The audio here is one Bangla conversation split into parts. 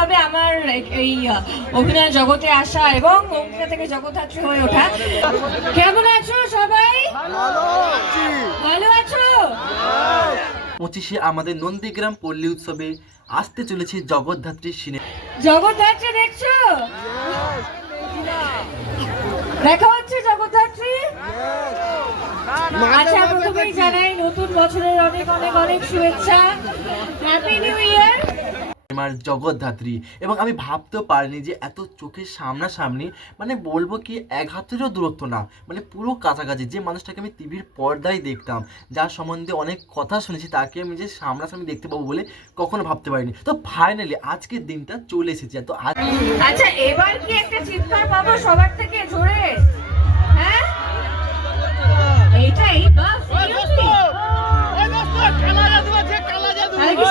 ভাবে আমার এই- অভিনয় জগতে আসা এবং অঙ্কিতা থেকে জগদ্ধাত্রী হয়ে ওঠা। কেমন আছো সবাই? ভালো আছো? পঁচিশে আমাদের নন্দীগ্রাম পল্লী উৎসবে আসতে চলেছে জগদ্ধাত্রী সিনেমা। জগদ্ধাত্রী দেখছ? দেখা হচ্ছে জগদ্ধাত্রী? আচ্ছা প্রথমেই জানাই নতুন বছরের অনেক অনেক অনেক শুভেচ্ছা। হ্যাপি নিউ ইয়ার সিনেমার জগদ্ধাত্রী। এবং আমি ভাবতেও পারিনি যে এত চোখের সামনাসামনি মানে বলব কি এক হাতেরও দূরত্ব না। মানে পুরো কাছাকাছি যে মানুষটাকে আমি টিভির পর্দায় দেখতাম যার সম্বন্ধে অনেক কথা শুনেছি তাকে আমি যে সামনাসামনি দেখতে পাবো বলে কখনো ভাবতে পারিনি। তো ফাইনালি আজকের দিনটা চলে এসেছে। তো আজ আচ্ছা এবার কি একটা চিৎকার পাবো সবার থেকে জোরে? হ্যাঁ? এইটাই বাস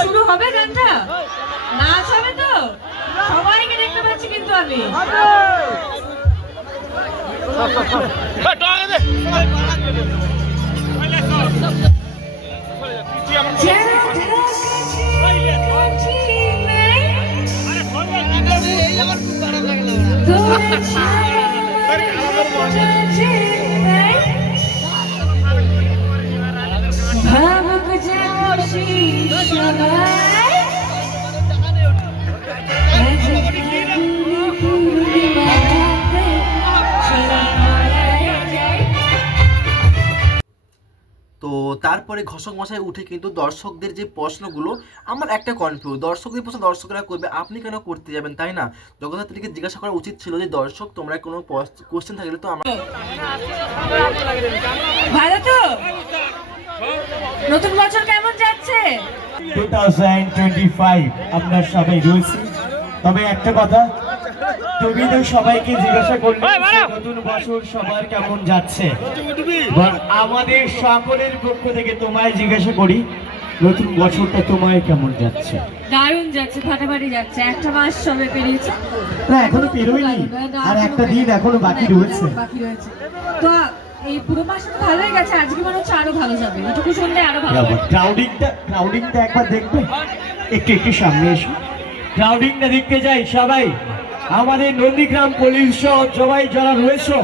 শুরু হবে গানটা নাচ হবে তো সবাইকে দেখতে পাচ্ছি তারপরে ঘোষক মশাই উঠে কিন্তু দর্শকদের যে প্রশ্নগুলো আমার একটা কনফিউজ দর্শকদের প্রশ্ন দর্শকরা করবে আপনি কেন করতে যাবেন তাই না? জগদ্ধাত্রীকে জিজ্ঞাসা করা উচিত ছিল যে দর্শক তোমরা কোনো কোশ্চেন থাকলে তো আমার ভালো তো? নতুন বছর কেমন যাচ্ছে? 2025 আমরা সবাই রয়েছি। তবে একটা কথা তুমি তো সবাইকে জিজ্ঞাসা করলে নতুন বছর সবার কেমন যাচ্ছে। আমাদের সকলের পক্ষ থেকে তোমায় জিজ্ঞাসা করি নতুন বছরটা তোমায় কেমন যাচ্ছে? দারুণ যাচ্ছে ফাটাফাটি যাচ্ছে। একটা মাস সবে পেরিয়েছে। না এখনও পেরোয়নি। আর একটা দিন এখনও বাকি রয়েছে। বাকি রয়েছে। তো এই পুরো মাসটা তো ভালোই গেছে। আজকে মনে হচ্ছে আরও ভালো যাবে। এটুকু শুনলে আরও ভালো ক্রাউডিংটা ক্রাউডিংটা একবার দেখবে। একটু একটু সামনে এসো। ক্রাউডিংটা দেখতে যাই সবাই। আমাদের নন্দীগ্রাম পুলিশ সহ সবাই যারা রয়েছে,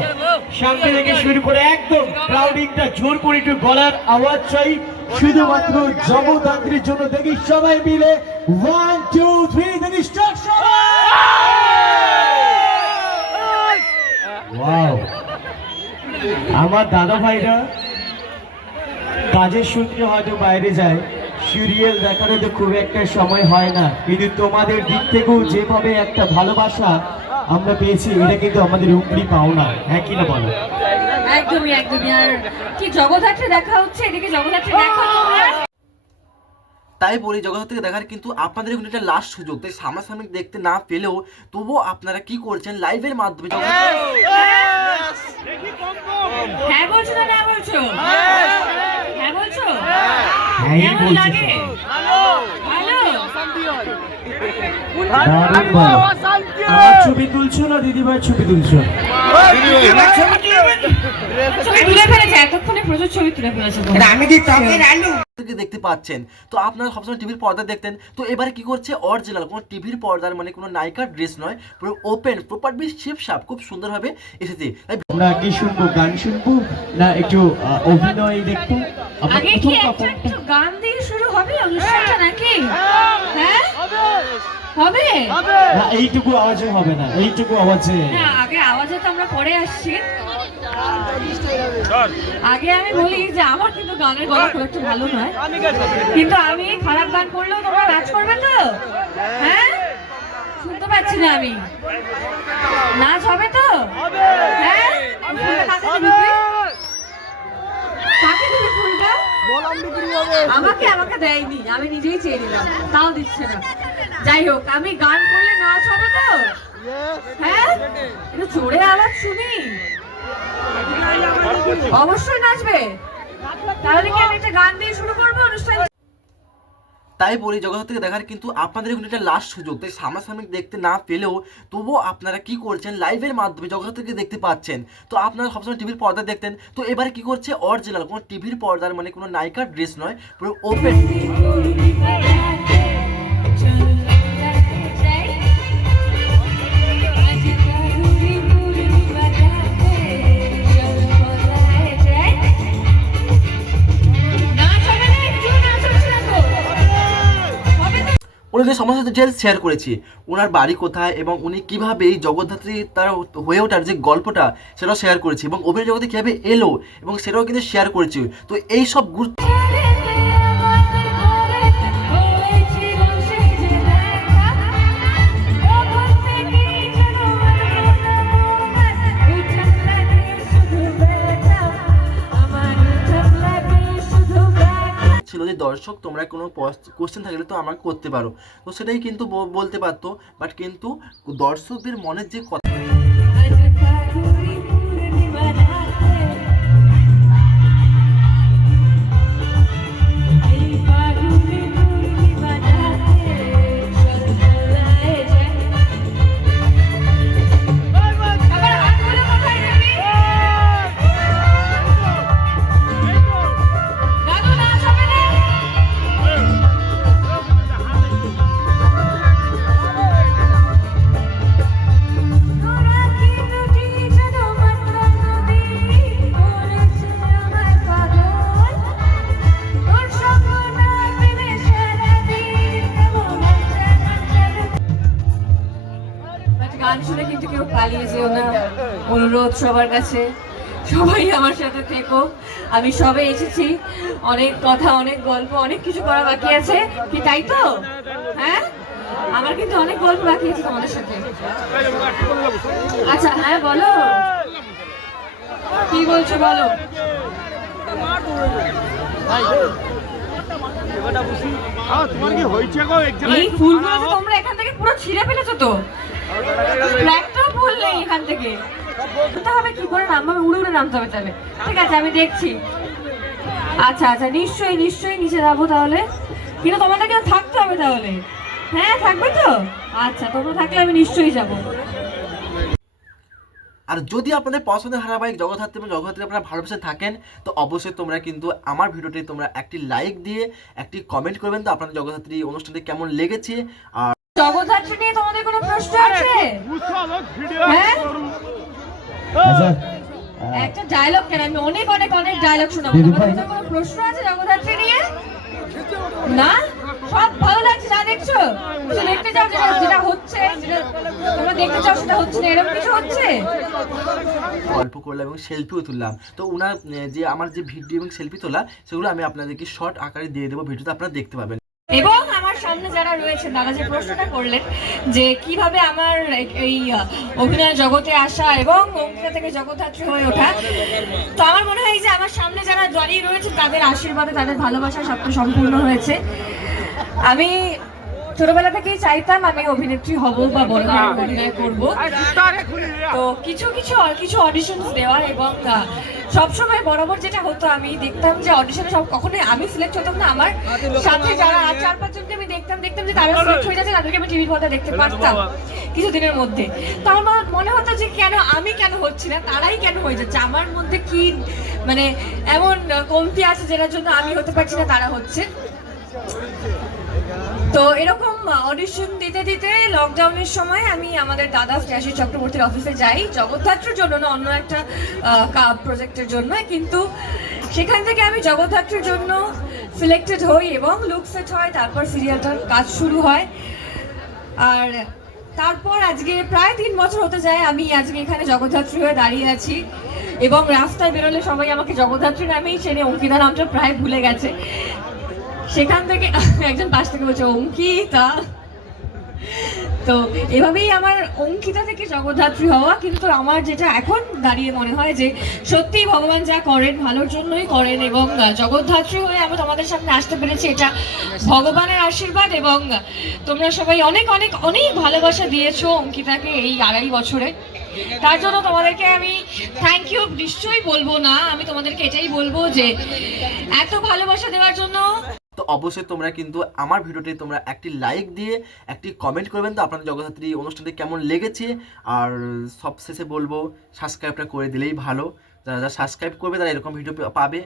সামনে থেকে শুরু করে একদম ক্রাউডিংটা জোর করে একটু গলার আওয়াজ চাই। শুধুমাত্র জগদান্ত্রীর জন্য দেখি সবাই মিলে ওয়ান টু থ্রি দেখি আমার দাদা ভাইরা কাজের সূত্রে হয়তো বাইরে যায়। সিরিয়াল দেখানো তো খুব একটা সময় হয় না। কিন্তু তোমাদের দিক থেকেও যেভাবে একটা ভালোবাসা আমরা পেয়েছি এটা কিন্তু আমাদের উপরি পাওনা। হ্যাঁ কি না বলো? একদমই একদমই। আর কি জগদ্ধাত্রী দেখা হচ্ছে? এদিকে জগদ্ধাত্রী দেখা তাই বলি জগদ্ধাত্রীকে দেখার কিন্তু আপনাদের কিন্তু একটা লাস্ট সুযোগ। তাই সামনাসামনি দেখতে না পেলেও তবুও আপনারা কি করছেন লাইভের মাধ্যমে? জগদ্ধাত্রী হ্যাঁ বলছো না বলছো হ্যাঁ বলছো। কেমন লাগে? আমার ছবি তুলছো না দিদিভাই ছবি তুলছো? থেকে দেখতে পাচ্ছেন? তো আপনারা সবসময় টিভির পর্দা দেখতেন। তো এবারে কি করছে? অরিজিনাল কোনো টিভির পর্দার মানে কোনো নায়িকার ড্রেস নয় পুরো ওপেন প্রপার বি শিপ সাপ খুব সুন্দরভাবে এসেছে। আমরা কি শুনব? গান শুনব? না একটু অভিনয় দেখব? আগে কি একটা একটু গান দিয়ে শুরু হবে অনুষ্ঠানটা নাকি? হ্যাঁ। হবে। না এইটুকু আওয়াজে হবে না এইটুকু আওয়াজে। না আগে আওয়াজে তো আমরা পরে আসছি। আগে আমি বলি যে আমার কিন্তু গানের গলা খুব একটা ভালো নয়। কিন্তু আমি খারাপ গান করলেও তোমরা নাচ করবে তো? হ্যাঁ? শুনতে পাচ্ছি না আমি। নাচ হবে তো? হ্যাঁ ফুলটা কাকে দিবি তুই? কাকে দিবি ফুলটা আমাকে দেয়নি আমি নিজেই চেয়ে নিলাম তাও দিচ্ছে না। যাই হোক আমি গান করলে নাচ হবে তো হ্যাঁ? একটু জোরে আওয়াজ শুনি। অবশ্যই নাচবে। তাহলে কি আমি একটা গান দিয়ে শুরু করব? তাই বলি জগদ্ধাত্রীকে দেখার কিন্তু আপনাদের কিন্তু একটা লাস্ট সুযোগ। তাই সামনাসামনি দেখতে না পেলেও তবুও আপনারা কি করছেন? লাইভের মাধ্যমে জগদ্ধাত্রীকে দেখতে পাচ্ছেন। তো আপনারা সবসময় টিভির পর্দা দেখতেন। তো এবারে কি করছে? অরিজিনাল কোনো টিভির পর্দার মানে কোনো নায়িকার ড্রেস নয়, পুরো ওপেন সমস্ত ডিটেলস শেয়ার করেছি। ওনার বাড়ি কোথায় এবং উনি কীভাবে এই জগদ্ধাত্রী তার হয়ে ওঠার যে গল্পটা সেটাও শেয়ার করেছি এবং অভিনয় জগতে কীভাবে এলো এবং সেটাও কিন্তু শেয়ার করেছি। তো এই সব গুরুত্ব দর্শক, তোমরা কোনো কোশ্চেন থাকলে তো আমাকে করতে পারো। তো সেটাই কিন্তু বলতে পারতো বাট কিন্তু দর্শকদের মনের যে কথা গান শুনে কিন্তু কেউ পালিয়ে যেও না। অনুরোধ সবার কাছে। সবাই আমার সাথে থেকো। আমি সবে এসেছি। অনেক কথা, অনেক গল্প, অনেক কিছু করা বাকি আছে। কি তাই তো? হ্যাঁ? আমার কিন্তু অনেক গল্প বাকি আছে তোমাদের সাথে। আচ্ছা হ্যাঁ বলো। কি বলছো, বলো। এই ফুলগুলো তোমরা এখান থেকে পুরো ছিঁড়ে ফেলেছো তো? কি করে নামবে? উড়ে উড়ে নামতে হবে তাহলে। ঠিক আছে, আমি দেখছি। আচ্ছা আচ্ছা নিশ্চয়ই নিশ্চয়ই নিচে যাব তাহলে। কিন্তু তোমাদের কেউ থাকতে হবে তাহলে। হ্যাঁ থাকবে তো? আচ্ছা থাকলে আমি যাব। আর যদি আপনাদের পছন্দের ধারাবাহিক জগদ্ধাত্রী এবং জগদ্ধাত্রী আপনারা ভালোবেসে থাকেন, তো অবশ্যই তোমরা কিন্তু আমার ভিডিওটি তোমরা একটি লাইক দিয়ে, একটি কমেন্ট করবেন। তো আপনাদের জগদ্ধাত্রী অনুষ্ঠানটি কেমন লেগেছে? আর জগদ্ধাত্রী নিয়ে তোমাদের কোনো প্রশ্ন আছে? হ্যাঁ? আচ্ছা। একটা ডায়লগ কেন? আমি অনেক অনেক অনেক ডায়লগ শোনাবো। তোমাদের কোনো প্রশ্ন আছে জগদ্ধাত্রী নিয়ে? না? সব ভালো লাগছে যা দেখছ? কিছু দেখতে চাও যেটা যেটা হচ্ছে যেটা তোমরা দেখতে চাও সেটা হচ্ছে না। এরকম কিছু হচ্ছে? গল্প করলাম এবং সেলফিও তুললাম। তো ওনার যে আমার যে ভিডিও এবং সেলফি তোলা সেগুলো আমি আপনাদেরকে শর্ট আকারে দিয়ে দেবো। ভিডিওতে আপনারা দেখতে পাবেন। এবং সামনে যারা রয়েছে দাদা যে প্রশ্নটা করলেন যে কীভাবে আমার এই- অভিনয় জগতে আসা এবং অঙ্কিতা থেকে জগদ্ধাত্রী হয়ে ওঠা, তো আমার মনে হয় যে আমার সামনে যারা দাঁড়িয়ে রয়েছে তাদের আশীর্বাদে, তাদের ভালোবাসা সবটা সম্পূর্ণ হয়েছে। আমি ছোটবেলা থেকেই চাইতাম আমি অভিনেত্রী হব বা বড় অভিনয় করব। তো কিছু কিছু কিছু অডিশন দেওয়া এবং সবসময় বরাবর যেটা হতো, আমি দেখতাম যে অডিশনে সব কখনোই আমি সিলেক্ট হতাম না। আমার সাথে যারা চার, পাঁচজনকে আমি দেখতাম যে তারা সিলেক্ট হয়ে যাচ্ছে তাদেরকে আমি টিভির পর্দায় দেখতে পারতাম কিছুদিনের মধ্যে। তো আমার মনে- মনে হতো যে কেন আমি কেন হচ্ছি না তারাই কেন হয়ে যাচ্ছে? আমার মধ্যে কি মানে এমন কমতি আছে যেটার জন্য আমি হতে পারছি না তারা হচ্ছে? তো এরকম অডিশন দিতে দিতে লকডাউনের সময় আমি আমাদের দাদা শ্রেয়াসী চক্রবর্তীর অফিসে যাই। জগদ্ধাত্রীর জন্য না অন্য একটা প্রজেক্টের জন্য। কিন্তু সেখান থেকে আমি জগদ্ধাত্রীর জন্য সিলেক্টেড হই এবং লুক সেট হয়, তারপর সিরিয়ালটার কাজ শুরু হয়। আর তারপর আজকে প্রায় তিন বছর হতে যায়, আমি আজকে এখানে জগদ্ধাত্রী হয়ে দাঁড়িয়ে আছি এবং রাস্তায় বেরোলে সবাই আমাকে জগদ্ধাত্রী নামেই চেনে, অঙ্কিতা নামটা প্রায় ভুলে গেছে। সেখান থেকে একজন পাশ থেকে বলছে, অঙ্কিতা। তো এভাবেই আমার অঙ্কিতা থেকে জগদ্ধাত্রী হওয়া, কিন্তু আমার যেটা এখন দাঁড়িয়ে মনে হয় যে সত্যি ভগবান যা করেন ভালোর জন্যই করেন এবং জগদ্ধাত্রী হয়ে আমি তোমাদের সামনে আসতে পেরেছি। এটা ভগবানের আশীর্বাদ এবং তোমরা সবাই অনেক অনেক অনেক ভালোবাসা দিয়েছ অঙ্কিতাকে এই আড়াই বছরে। তার জন্য তোমাদেরকে আমি থ্যাংক ইউ নিশ্চয়ই বলব না, আমি তোমাদেরকে এটাই বলব যে এত ভালোবাসা দেওয়ার জন্য তো অবশ্যই তোমরা কিন্তু আমার ভিডিওটি তোমরা একটি লাইক দিয়ে একটি কমেন্ট করবেন। তো আপনাদের জগদ্ধাত্রী অনুষ্ঠানটি কেমন লেগেছে? আর সবশেষে বলব সাবস্ক্রাইবটা করে দিলেই ভালো। যারা যারা সাবস্ক্রাইব করবে, তারা এরকম ভিডিও পাবে।